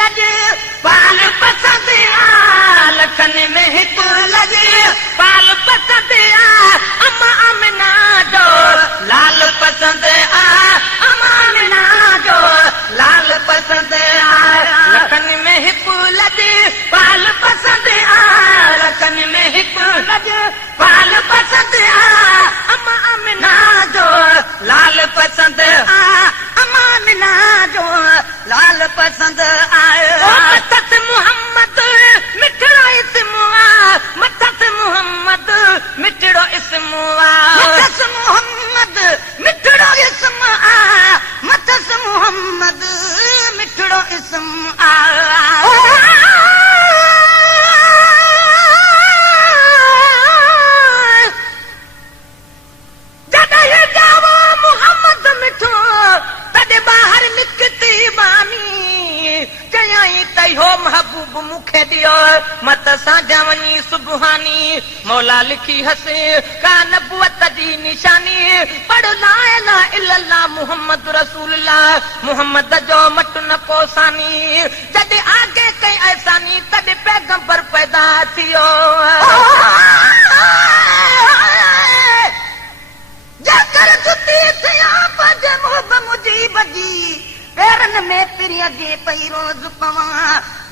लज पाल पसंद आ लखन में हिकु लज पाल पसंद आ अम्मा अमिना जो लाल पसंद आ अम्मा अमिना जो लाल पसंद आ लखन में हिकु लज पाल पसंद आ लखन में हिकु लज पाल पसंद आ अम्मा अमिना जो लाल पसंद आ अम्मा अमिना जो लाल पसंद आयो मथस मोहम्मद मिठड़ो इस्मु आ मथस मोहम्मद मिठड़ो इस्मु आ मथस मोहम्मद मिठड़ो इस्मु आ मथस मोहम्मद मिठड़ो इस्मु आ जॾहिं जावो मोहम्मद मिठो तॾहिं ॿाहिरि निकिती बानी चयाई त इहो महबूब मूंखे ॾियो मत सां जवनी सुबहानी मौला लिखी हसे का नबुवत जी निशानी पढ़ ला इलाहा इल्लल्लाह मुहम्मद रसूलुल्लाह मुहम्मद जो मट न पोसानी जॾहिं आगे कई ऐसानी तॾहिं पैगंबर पैदा थियो जेकर जुती थिया पज मुहब मुजीब जी पेरन में पिरिया जे पई रोज पवा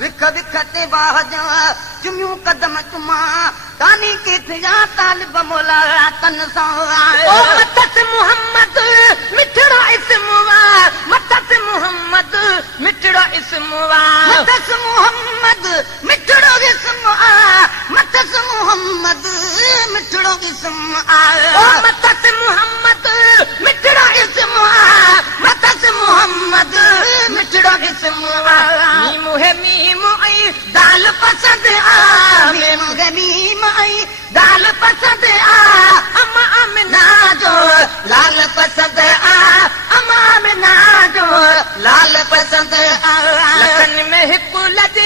विख विख ते बाह जा चुमियूं कदम चुमा तानी के थिया तालिब मौला तन सां ओ मथस मोहम्मद मिठड़ो इस्मु आ मथस मोहम्मद मिठड़ो इस्मु आ मथस मोहम्मद मिठड़ो इस्मु आ मथस मोहम्मद मिठड़ो इस्मु आ ओ मथस मोहम्मद मिठड़ो इस्मु आ मथस मोहम्मद मिठड़ो इस्मु आ मीम है मीम आई दाल पसंद आ मीम है मीम आई दाल पसंद आ अम्मा अमिना जो लाल पसंद आ अम्मा अमिना जो लाल पसंद आ लखन में हिकु लज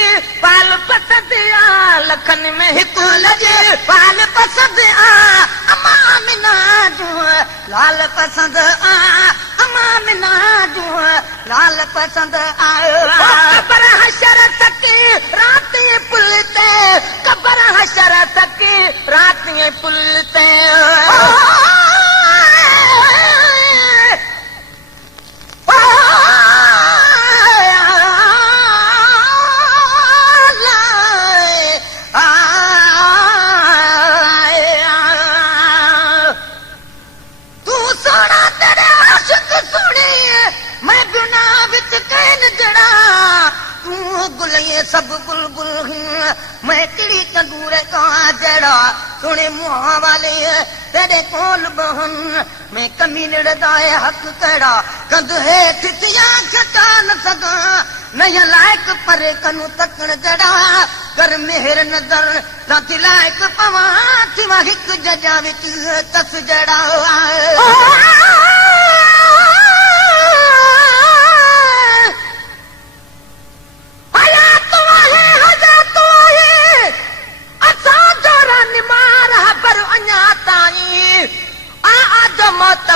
पाल पसंद आ लखन में हिकु लज पाल पसंद आ अम्मा अमिना जो लाल पसंद आ अम्मा अमिना जो लाल पसंद आयो कबर हशर तक रात ये पुलते कबर हशर तक रात ये पुलते सब बुलबुल मैं चिड़ी तंदूर का जड़ा सुने मुँह वाले तेरे कोल बहन मैं कमी लड़दाए हक कड़ा कंध है ठिठिया खटा न सगा नहीं लायक परे कनु तकन जड़ा कर मेहर नजर साथी लायक पवा थिवा हिक जजा विच तस जड़ा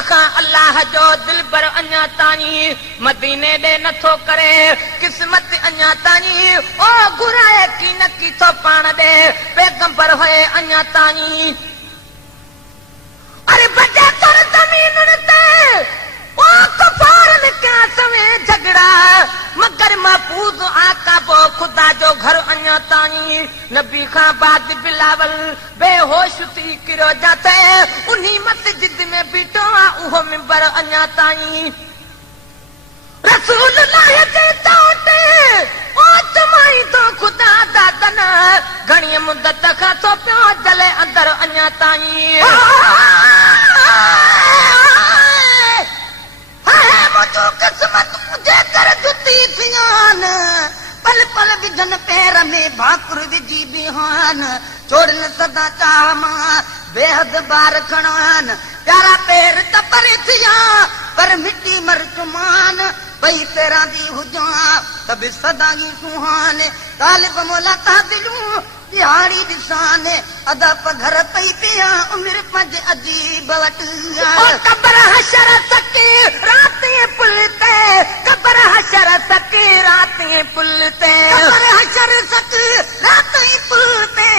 अल्लाह जो दिल पर अञा तानी मदीने दे नथो करे किस्मत अञा तानी ओ घुराए की न की तो पाण दे पैगंबर होए अञा तानी अरे बजे तर जमीन ते ओ कफार ने क्या सवे झगड़ा मगर महफूज आका बो खुदा जो घर अञा तानी नबी खां बाद बिलावल बेहोश थी किरो जाते उन्हीं मस्जिद में बीठो आ उहो मिंबर अञा ताई रसूलुल्लाह जे तोते ओ चमाई तो खुदा दा तन घणी मुद्दत खां तो पियो जले अंदर अञा ताई हाय मुझो किस्मत मुझे कर जुती थियान पल पल विधन पैर में भाकुर विजी बिहान छोड़न सदा चामा बेहद बार खणान प्यारा पैर तपर थिया पर मिट्टी मर चुमान भई पैरा दी हुजा तब सदा ही सुहान तालिब मौला ता दिलू दिहाड़ी दिसान अदा पघर पई पिया उम्र पज अजीब वट कबर हशर तक रात पुल ते कबर हशर सकी राती पुल ते कबर हशर सकी राती पुल ते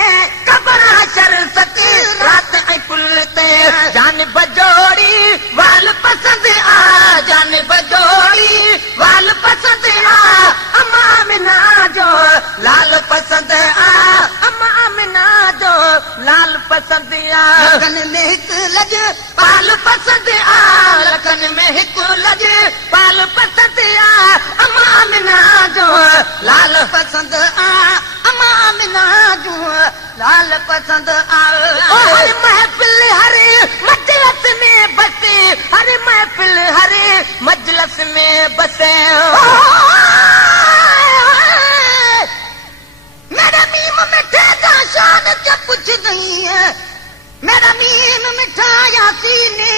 कबर हशर सकी राती पुल ते जान बजोड़ी वाल पसंद आ जान बजोड़ी वाल पसंद आ अम्मा आमिना जो लाल पसंद आ अम्मा आमिना जो लाल पसंद आ लगन में हिक लज पाल पसंद आ लगन में हिक लज पाल पसंद आ अम्मा आमिना जो लाल पसंद आ अम्मा आमिना जो लाल पसंद आ हर महफिल हरे मजलिस में बसे हर महफिल हरे मजलिस में बसे मेरा मीम मिठे जा शान क्या कुछ नहीं है मेरा मीम मिठा यासीने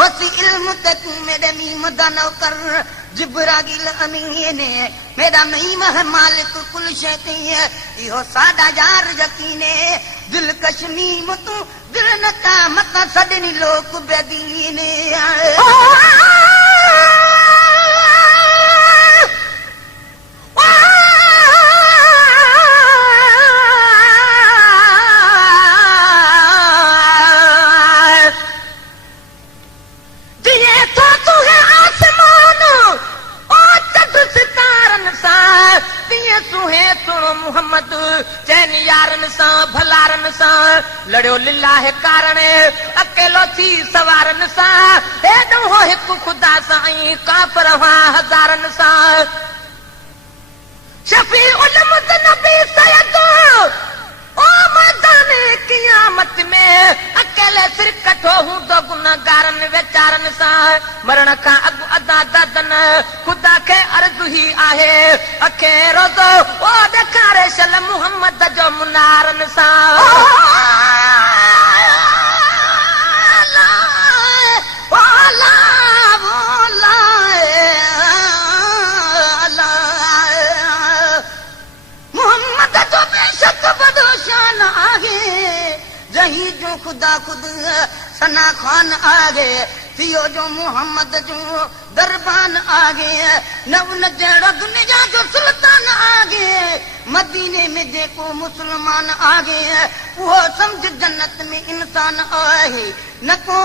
होसी इल्म तक मेरे मीम दा नौकर जिब्राइल अमीन मेरा मीम है मालिक कुल शै है इहो साडा यार यकीने दिल कश मीम तू दिल न का मत सदनी लोक बेदीने मोहम्मद चैन यारन सां भलारन सां लड़ियो लिल्लाह कारण अकेलो थी सवारन सां हेॾो हो हिकु ख़ुदा सां ऐं काफ़िर हुआ हज़ारन सां शफ़ी उलम नबी सयद ओ मैदान क़यामत में अकेले सिर कठो हूंदो गुनाहगारन वेचारन सां मरण खां अॻु अदा ददन ख़ुदा खे अर्ज़ु ही आहे अखे रोज़ो ओ ॾेखारे शल मुहम्मद जो मुनारन सां जही जो खुदा खुद सना खान आगे थियो जो मोहम्मद जो दरबान आगे न उन जहिड़ो दुनिया जो सुल्तान आगे मदीने में जेको मुसलमान आगे वो समझ जन्नत में इंसान आहे न को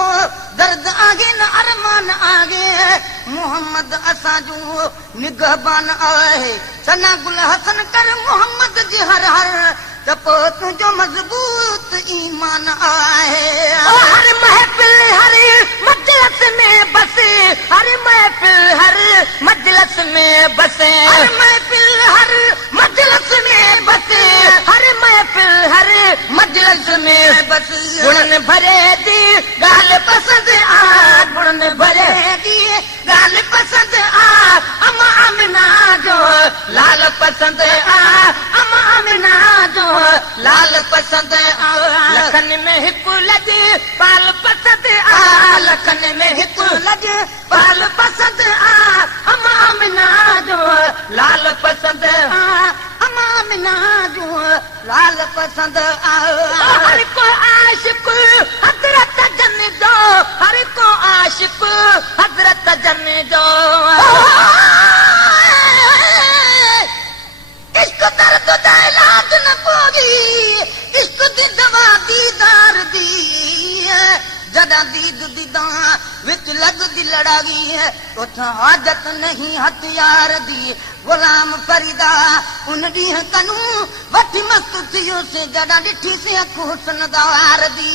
दर्द आगे न अरमान आगे मोहम्मद असां जो निगहबान आहे सना गुल हसन कर मोहम्मद जी हर हर त पोइ तुंहिंजो मज़बूत ईमान आहे हर महफ़िल हर मजलिस में बसे हर महफ़िल हर मजलिस में बसे हर महफ़िल हर मजलिस में बसे हर महफ़िल हर मजलिस में बसे गुणन भरे दी ॻाल्हि पसंद आ गुणन भरे दी ॻाल्हि पसंद आ अम्मा आमिना जो लाल पसंद आ अम्मा आमिना जो लाल पसंद आ लखन में हिकु लज पाल पसंद आ लखन में हिकु लज पाल पसंद आ अम्मा आमिना जो लाल पसंद आ अम्मा आमिना जो लाल पसंद आ हर को आशिक हजरत जन जो हर को आशिक हजरत जन जो इश्क दर्द दा इलाज न पोगी इश्क दी दवा दीदार दी जदा दीद दीदा विच लग दी लड़ाई उठ हाजत नहीं हथियार दी गुलाम फरीदा उन ॾींहं कनू वठी मस्त थियो से जदा ॾिठी से अखि हुस्न दार दी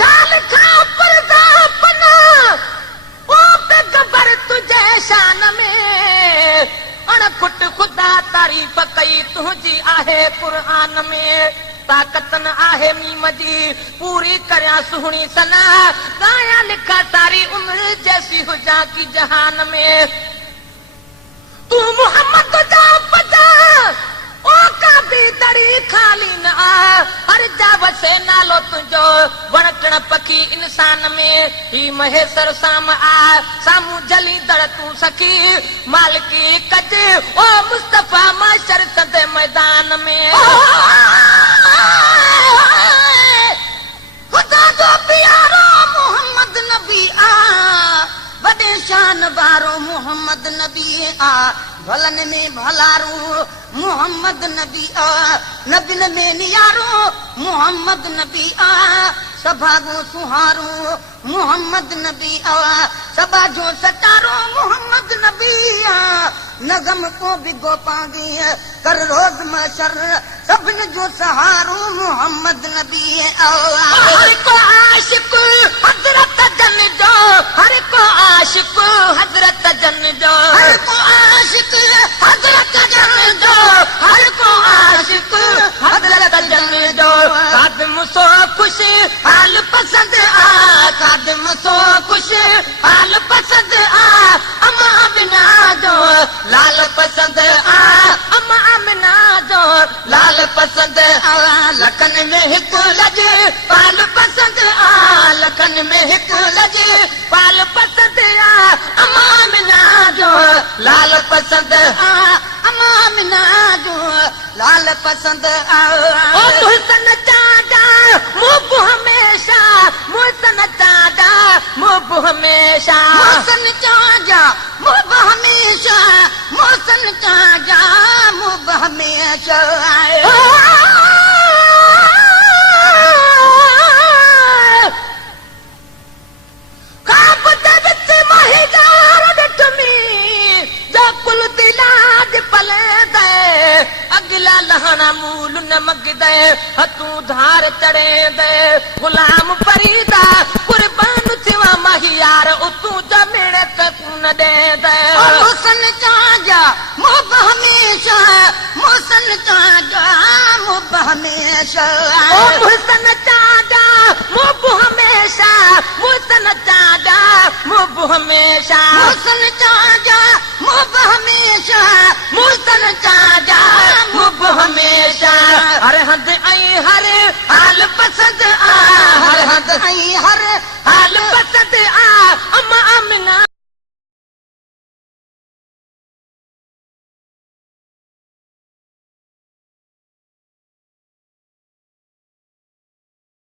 चाल खां पर्दा पना ओ बेगबर तुझे शान में अणखुट ख़ुदा तारीफ़ कई तुंहिंजी आहे क़ुरान में ताक़त न आहे मीम जी पूरी करियां सुहिणी सना गाया लिखा सारी उम्र जैसी हुजा की जहान में तू मोहम्मद जा पता ओ का भी दड़ी खाली न आ हर जा वसे नालो तुंहिंजो वणटण पखी इंसान में ही महेसर साम आ सामू जली दड़ तू सखी मालिकी कज ओ मुस्तफा माशर कंदे मैदान में दरबारो मोहम्मद नबी आ भलन में भलारो मोहम्मद नबी आ नबिन में नियारो मोहम्मद नबी आ सभागो सुहारो मोहम्मद नबी आ सबा जो सतारो मोहम्मद नबी आ नगम को बिगो पागी कर रोज मशर सबन जो सहारो मोहम्मद नबी हर को आशिक हजरत जन जो हर को आशिक हजरत जन जो हर को आशिक हजरत जन जो हर को आशिक हजरत जन जो कादम सो खुश हाल पसंद आ कादम सो खुश हाल पसंद आ अमा बिना जो लाल पसंद आ अमा बिना जो लाल पसंद आ लखन में हिक लजे पाल पसंद आ लखन में हिक लजे पाल पसंद आ अमा बिना जो लाल पसंद आ अमा बिना जो लाल पसंद आ मुहसन चादा मुब हमेशा मुहसन चादा मुब हमेशा मुहसन चादा मुब हमेशा मुहसन चादा मुब हमेशा अगला लहना मूल नमक दे हतू धार चढ़े दे गुलाम फरीदा कुर्बान थिवा महियार उतू जमीन कून दे दे मोहसन चाजा मुब हमेशा मोहसन चाजा मुब हमेशा मोहसन चाजा मुब हमेशा मोहसन चाजा मुब हमेशा मोहसन चाजा मुब हमेशा मोहसन चाजा मुब हमेशा हर हद आई हर हाल पसंद आ हर हद आई हर हाल